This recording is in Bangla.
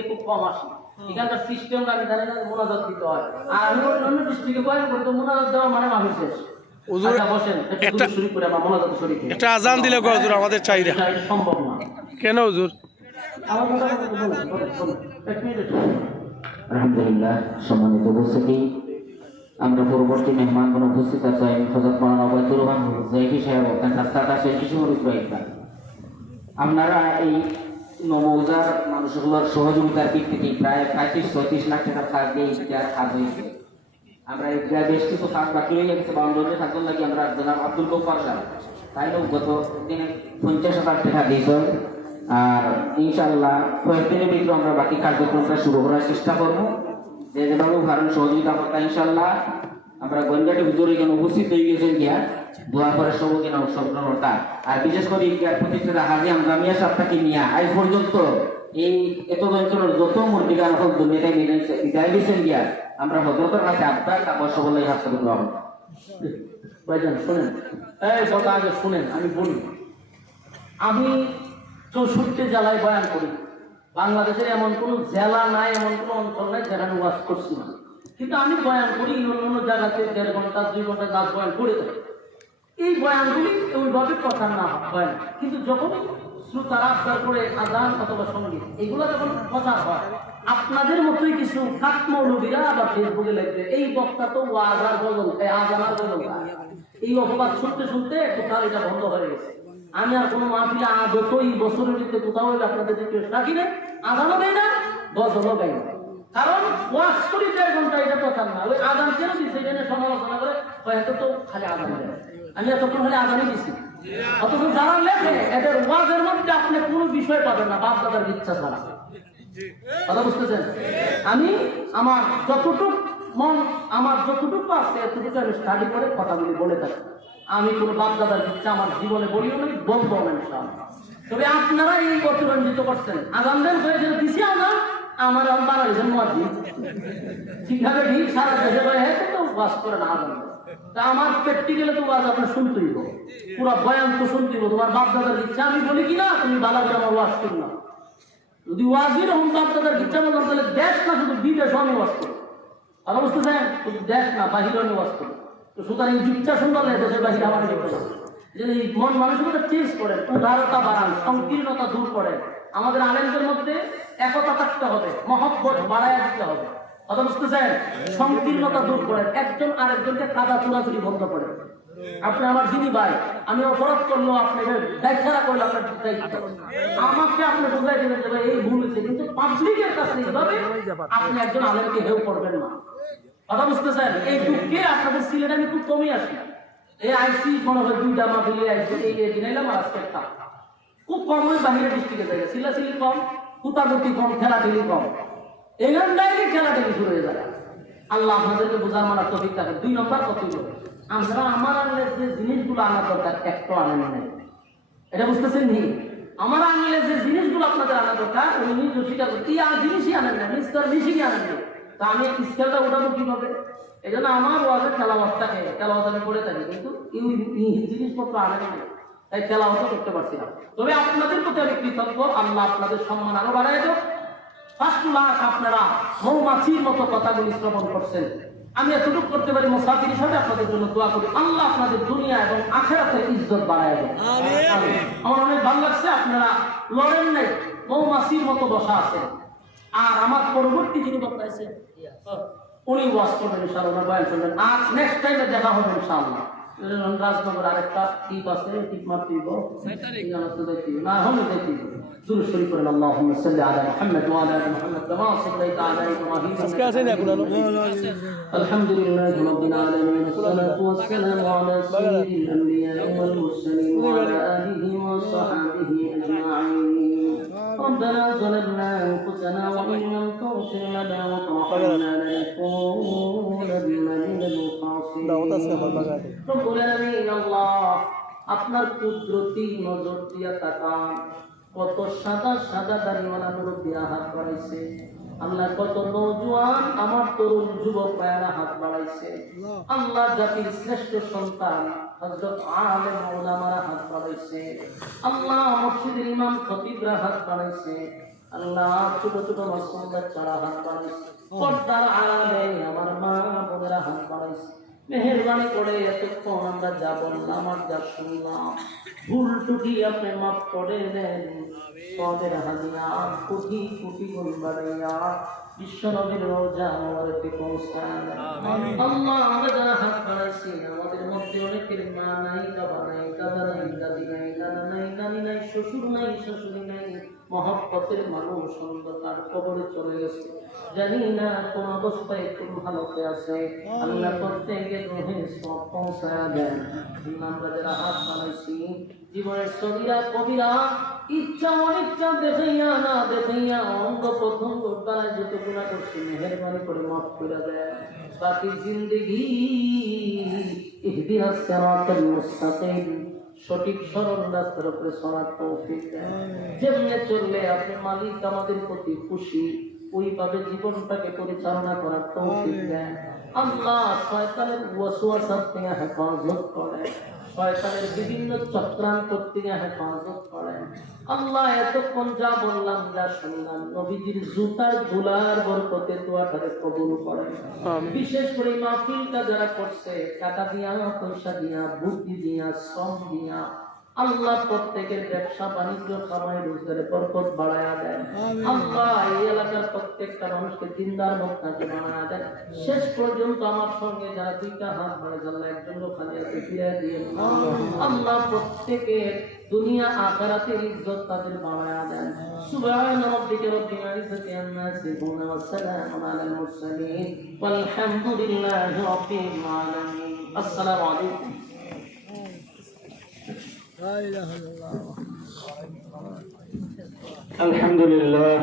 ডিস্ট্রিক্টে খুব কম আসি। এখানকার সিস্টেম আমি জানি না, মোনাজাত দিতে হয়। আর আমি অন্য ডিস্ট্রিক্টে বয়ান করতে মোনাজাত দেওয়া মানে মাহফিল শেষ। আচ্ছা বসেন, একটু শুরু করে আমরা মোনাজাত শরীফে একটা আজান দিলে গো হুজুর আমাদের চাহিদা এটা সম্ভব না। কেন হুজুর? আমার কথা বলুন, এক মিনিট। আলহামদুলিল্লাহ, সম্মানিত উপস্থিতি, আমরা পরবর্তী মেহমানগণ উপস্থিত আছেন হযরত মাওলানা ওবায়দুর রহমান জাইফি সাহেব ওখানে রাস্তার পাশে কিশোর ইব্রাহিম। আপনারা এই নমৌজার মানুষগুলোর সহযোগিতার ভিত্তিতে প্রায় 35-36 লাখ টাকার কাজ দিয়ে ইতিহাস কাজ হয়েছে। আমরা ইতিহাস বেশ কিছু কাজ বাকি হয়ে গেছে বাউন্ডারি থাকবেন নাকি আমরা জনাব আব্দুল গফফার সাহেব তাই গত দিনে 50,000 টাকা দিয়েছেন। আর ইনশাআল্লাহ কয়েকদিনের ভিতরে আমরা বাকি কার্যক্রমটা শুরু করার চেষ্টা করবো। যে যেভাবে ভারণ সহযোগিতা করতে ইনশাআল্লাহ আমরা গঞ্জাটি হুজুর এখানে উপস্থিত হয়ে গেছেন গিয়া দোয়া করে সব কিনা অংশগ্রহণটা। আর বিশেষ করে ইতিহাস প্রতিষ্ঠাতা হাজি আমজামিয়া সাহেবকে নিয়ে আজ পর্যন্ত এই এত অঞ্চলের যত মূর্তিকার এখন দুনিয়াটাই বিদায় দিয়েছেন গিয়া আমরা হজরতের কাছে আপনার তারপর সবলাই হাসপাতাল গ্রহণ ভাইজান শোনেন, এই কথা আগে শুনেন, আমি বলি আমি 64 জেলায় বয়ান করি। বাংলাদেশের এমন কোনো জেলা নাই, এমন কোনো অঞ্চল নাই যেখানে ওয়াজ করছি না। কিন্তু আমি বয়ান করি অন্য জায়গাতে 1.5 ঘন্টা 2 ঘন্টা 10 বয়ান করে থাকি। এই বয়ানগুলি ওইভাবে কথা না হয়, কিন্তু যখন শ্রোতারা আবদার করে আজান অথবা সঙ্গীত এগুলো যখন কথা হয়, আপনাদের মতোই কিছু কাকমৌলবীরা আবার ফেসবুকে লিখবে এই বক্তা তো ওয়াজার গজল, আজানার গজল, এই অপবাদ শুনতে শুনতে কোথাও এটা বন্ধ হয়ে গেছে। আমি আর কোনো মাহফিলে যতই বছরের ভিতরে কোথাও আপনাদের রিকোয়েস্ট রাখি না, আজানও দেয় না, গজলও দেয় না। কারণ ওয়াজ করি 1.5 ঘন্টা, এটা কথা না। ওই আজান কেন দিচ্ছে এটা নিয়ে সমালোচনা করে হয়তো তো খালি আজান দেয়। আমি এতক্ষণ খালি আজানই দিচ্ছি, অথচ যারা লেখে এদের ওয়াজের মধ্যে আপনি কোনো বিষয় পাবেন না বাপ দাদার ইচ্ছা ছাড়া। কথা বুঝতেছেন? আমি আমার যতটুকু মন, আমার যতটুকু আছে এতটুকু আমি স্টাডি করে কথাগুলি বলে থাকি। আমি কোনো বাপ দাদার ইচ্ছা আমার জীবনে বলিও না, বলবো না ইনশাআল্লাহ। তবে আপনারা এই অতিরঞ্জিত করছেন, আজান দেন হয়েছে দিছি আজান, আমার বানাইছেন মুয়াজ্জিন ঠিকভাবে ঠিক সারা দেশে হয়ে তো ওয়াজ করে না আজান। তা আমার প্র্যাকটিক্যালে তো ওয়াজ আপনার শুনতেই হবে, পুরো বয়ান তো শুনতেই হবে। তোমার বাপ দাদার ইচ্ছা আমি বলি কিনা তুমি বালা করে আমার ওয়াজ করি না। যদি ওয়াজই রকম বাপ দাদার ইচ্ছা বলতাম তাহলে দেশ না শুধু বিদেশ আমি ওয়াজ করি। কথা বুঝতেছেন? শুধু দেশ না বাহিরে আমি ওয়াজ করি। তো সুতরাং ইচ্ছা শুনতে দেশের বাহিরে আমার যে মন মানসিকতা চেঞ্জ করেন, উদারতা বাড়ান, সংকীর্ণতা দূর করেন। আমাদের আলেমদের মধ্যে একতা থাকতে হবে, মহব্বত বাড়ায় দিতে হবে। কথা বুঝতেছেন? সংকীর্ণতা দূর করেন, একজন আরেকজনকে কাদা চোরাচুরি বন্ধ করেন। আপনি আমার যিনি ভাই, আমি অপরাধ করলো আপনাকে ব্যাখ্যা করলে আপনার দায়িত্ব, আমাকে আপনি বোঝাই দেবেন যে ভাই এই ভুল হয়েছে, কিন্তু পাবলিকের কাছে এইভাবে আপনি একজন আলেমকে হেউ করবেন না। কথা বুঝতেছেন? এই দুঃখে আপনাদের সিলেট আমি খুব কমই আসি। এই আইসি মনে হয় 2টা মাহফিলে আইসি, এই দিনাইলাম আর আজকে একটা খুব কম ওই বাহিরে ডিস্ট্রিক্টে যায়, সিলাসিলি কম, কুতাকুতি কম, খেলাধুলি কম। এখান থেকে খেলাধুলি শুরু হয়ে যায়। আল্লাহ আপনাদেরকে বোঝার মানার তৌফিক থাকে। 2 নম্বর কতই হবে, আমরা আমার আনলে যে জিনিসগুলো আনার দরকার একটা আনেন নাই, এটা বুঝতেছেন নি? আমার আনলে যে জিনিসগুলো আপনাদের আনার দরকার ওই নিজ স্বীকার করতে আর জিনিসই আনেন না, মিস্টার মিশিয়ে আনেন না। তা আমি স্কেলটা উঠাবো কিভাবে? এই জন্য আমার ওয়াজের খেলাওয়াত থাকে, খেলাওয়াত আমি করে থাকি, কিন্তু এই জিনিসপত্র আনেন না, তাই খেলাওয়াত করতে পারছি না। তবে আপনাদের প্রতি আমি কৃতজ্ঞ, আল্লাহ আপনাদের সম্মান আরো বাড়ায় দেব। 5 লাখ আপনারা মৌমাছির মতো কথাগুলি শ্রবণ করছেন। আমি এতটুকু করতে পারি মুসাফির হিসাবে আপনাদের জন্য দোয়া করি, আল্লাহ আপনাদের দুনিয়া এবং আখিরাতের ইজ্জত বাড়ায় দেন। আমার অনেক ভালো লাগছে, আপনারা লড়েন নাই, মৌমাছির মতো বসা আছেন। আর আমার পরবর্তী যিনি বক্তা আছে উনি ওয়াজ করবেন ইনশাআল্লাহ, বয়ান শুনবেন। আজ নেক্সট টাইমে দেখা হবে ইনশাআল্লাহ। রাজনগর আরেকটা টিপ আছে, টিপ মারতে দিব না হলে দেখি দুরূদ শরীফ পড়েন। আল্লাহুম্মা সাল্লি আলা মুহাম্মাদ ওয়া আলা আলি মুহাম্মাদ কামা সাল্লাইতা আলা ইব্রাহিম। আজকে আছে না কুলানো? আলহামদুলিল্লাহি রাব্বিল আলামিন, আসসালাতু ওয়াসসালামু আলা সাইয়্যিদিল আমবিয়া ওয়াল মুরসালিন ওয়া আলা আলিহি ওয়া সাহবিহি আজমাইন। ربنا ظلمنا أنفسنا وإن لم تغفر لنا وترحمنا لنكونن من الخاسرين. رب العالمين আল্লাহ আপনার কুদরতি নজর দিয়া তাকান, কত সাদা সাদা দাড়িওয়ালা মুরব্বী হাত বাড়াইছে। আল্লাহ কত নওজোয়ান আমার তরুণ যুবক ভাইয়েরা হাত বাড়াইছে। আল্লাহ জাতির শ্রেষ্ঠ সন্তান হযরত আলেম ওলামারা হাত বাড়াইছে। আল্লাহ মসজিদের ইমাম খতিবরা হাত বাড়াইছে। আল্লাহ ছোট ছোট মাসুম বাচ্চারা হাত বাড়াইছে, পর্দার আড়ালে আমার মা বোনেরা হাত বাড়াইছে। মেহেরবানি করে এতক্ষণ আমরা যা বললাম আর যা শুনলাম, ভুল টুটি আপনি মাফ করে দেন। সবের হাদিয়া কোটি কোটি গুণ বাড়াইয়া বিশ্ব নবীর রওজা আমাদেরকে পৌঁছায় দেন। আল্লাহ আমরা যারা হাত বাড়াইছি, আমাদের মধ্যে অনেকের মা নাই, বাবা নাই, দাদা নাই, দাদি নাই, দাদা নাই, নানি নাই, শ্বশুর নাই, শাশুড়ি নাই, মহব্বতের মানুষ অন্ধকার কবরে চলে গেছে, জানি না কোন অবস্থায় কোন হালতে আছে। আল্লাহ প্রত্যেকের রোহে সব পৌঁছায় দেন। আমরা যারা হাত বানাইছি, জীবনের সগীরা কবিরা ইচ্ছা অনিচ্ছা দেখাইয়া না দেখাইয়া অঙ্গ প্রত্যঙ্গ দ্বারা যত গুণা করছি, মেহেরবানি করে মাফ করে দেন। বাকি জিন্দেগি ইহদিনাস সিরাতাল মুস্তাকিম, সঠিক সরল রাস্তার উপরে চলার তৌফিক দেন। যেমনে চললে আপনি মালিক আমাদের প্রতি খুশি, ওইভাবে জীবনটাকে পরিচালনা করার তৌফিক দেন। আল্লাহ শয়তানের ওয়াসওয়াসা থেকে হেফাজত করেন, শয়তানের বিভিন্ন চক্রান্ত থেকে হেফাজত করেন। আল্লাহ এতক্ষণ যা বললাম যা শুনলাম, নবীজির জুতার ধুলার বরকতে দোয়াটারে কবুল করেন। বিশেষ করে মাহফিলটা যারা করছে, টাকা দিয়া, পয়সা দিয়া, বুদ্ধি দিয়া, শ্রম দিয়া, আল্লাহ প্রত্যেকের ব্যবসা বাণিজ্য কামাই রোজগারে বরকত বাড়ায়া দেন। আল্লাহ এই এলাকার প্রত্যেকটা মানুষকে দিনদার মক্কাকে বানায়া দেন। শেষ পর্যন্ত আমার সঙ্গে যারা দুইটা হাত বাড়ায়, আল্লাহ একজন লোকানি আছে ফিরিয়ে দিয়ে আল্লাহ প্রত্যেকের দুনিয়া আখিরাতের ইজ্জত তাদের বাড়ায়া দেন। সুবহান রাব্বিকা রাব্বিল ইজ্জাতি আম্মা ইয়াসিফুন ওয়া সালামুন আলাল মুরসালিন ওয়াল হামদুলিল্লাহি রাব্বিল আলামিন। আসসালামু আলাইকুম। الحمد لله